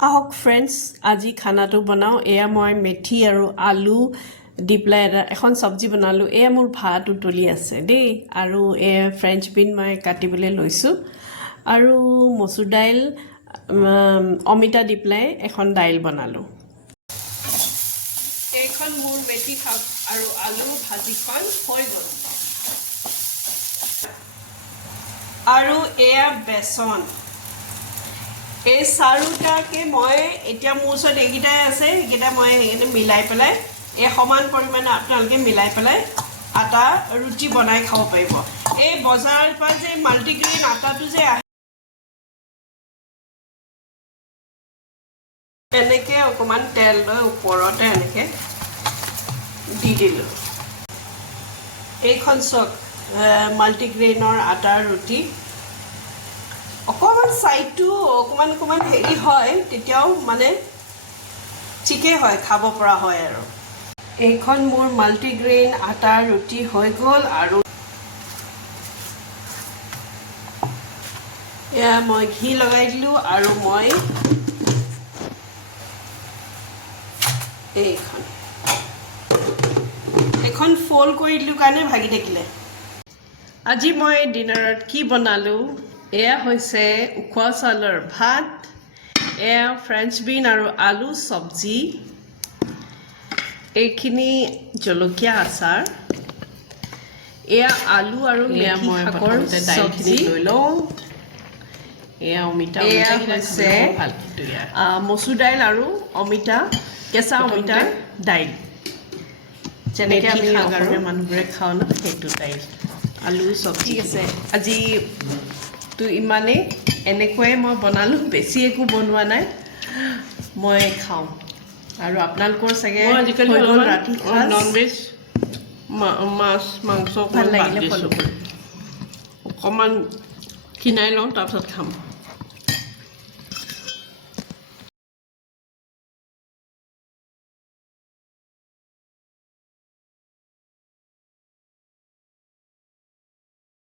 আহক ফ্ৰেণ্ডছ আজি খানাটো বনাও এয়া মই মেথি আৰু আলু দি পেলাই এখন চব্জি বনালোঁ এয়া মোৰ ভাত উতলি আছে দেই আৰু এয়া ফ্ৰেঞ্চ বিন মই কাটিবলৈ লৈছোঁ আৰু মচুৰ দাইল অমিতা দি পেলাই এখন দাইল বনালোঁ এইখন মোৰ মেথি শাক আৰু আলু ভাজিখন হৈ গ'ল আৰু এয়া বেচন এই চাৰিটাকে মই এতিয়া মোৰ ওচৰত এইকেইটাই আছে এইকেইটা মই সেইখিনি মিলাই পেলাই এই সমান পৰিমাণে আপোনালোকে মিলাই পেলাই আটা ৰুটি বনাই খাব পাৰিব এই বজাৰৰ পৰা যে মাল্টিগ্ৰেইন আটাটো যে আহে এনেকৈ অকণমান তেল লৈ ওপৰতে এনেকৈ দি দিলোঁ এইখন চাওক মাল্টিগ্ৰেইনৰ আটাৰ ৰুটি অকণমান চাইডটো অকণমান হেৰি হয় তেতিয়াও মানে ঠিকেই হয় খাব পৰা হয় আৰু এইখন মোৰ মাল্টিগ্ৰেইন আটাৰ ৰুটি হৈ গ'ল আৰু এয়া মই ঘি লগাই দিলোঁ আৰু মই এইখন ফ'ল্ড কৰি দিলোঁ কাৰণে ভাগি থাকিলে আজি মই ডিনাৰত কি বনালোঁ এয়া হৈছে উখোৱা চাউলৰ ভাত এয়া ফ্ৰেঞ্চ বিন আৰু আলু চব্জি এইখিনি জলকীয়া আচাৰ এয়া আলু আৰু মেথি শাকৰ চব্জি লৈ লওঁ এয়া অমিতা এয়া হৈছে মচুৰ দাইল আৰু অমিতা কেঁচা অমিতাৰ দাইল যেনেকৈ আমি অসমীয়া মানুহবোৰে খাওঁ ন সেইটো দাইল আলু চব্জি ঠিক আছে আজি তো ইমানেই এনেকৈয়ে মই বনালোঁ বেছি একো বনোৱা নাই মই খাওঁ আৰু আপোনালোকৰ চাগে আজিকালি ৰাতি ননভেজ মাছ মাংস ভাল লাগিলে ফ'ল' কৰিম অকণমান খিনাই লওঁ তাৰপিছত খাম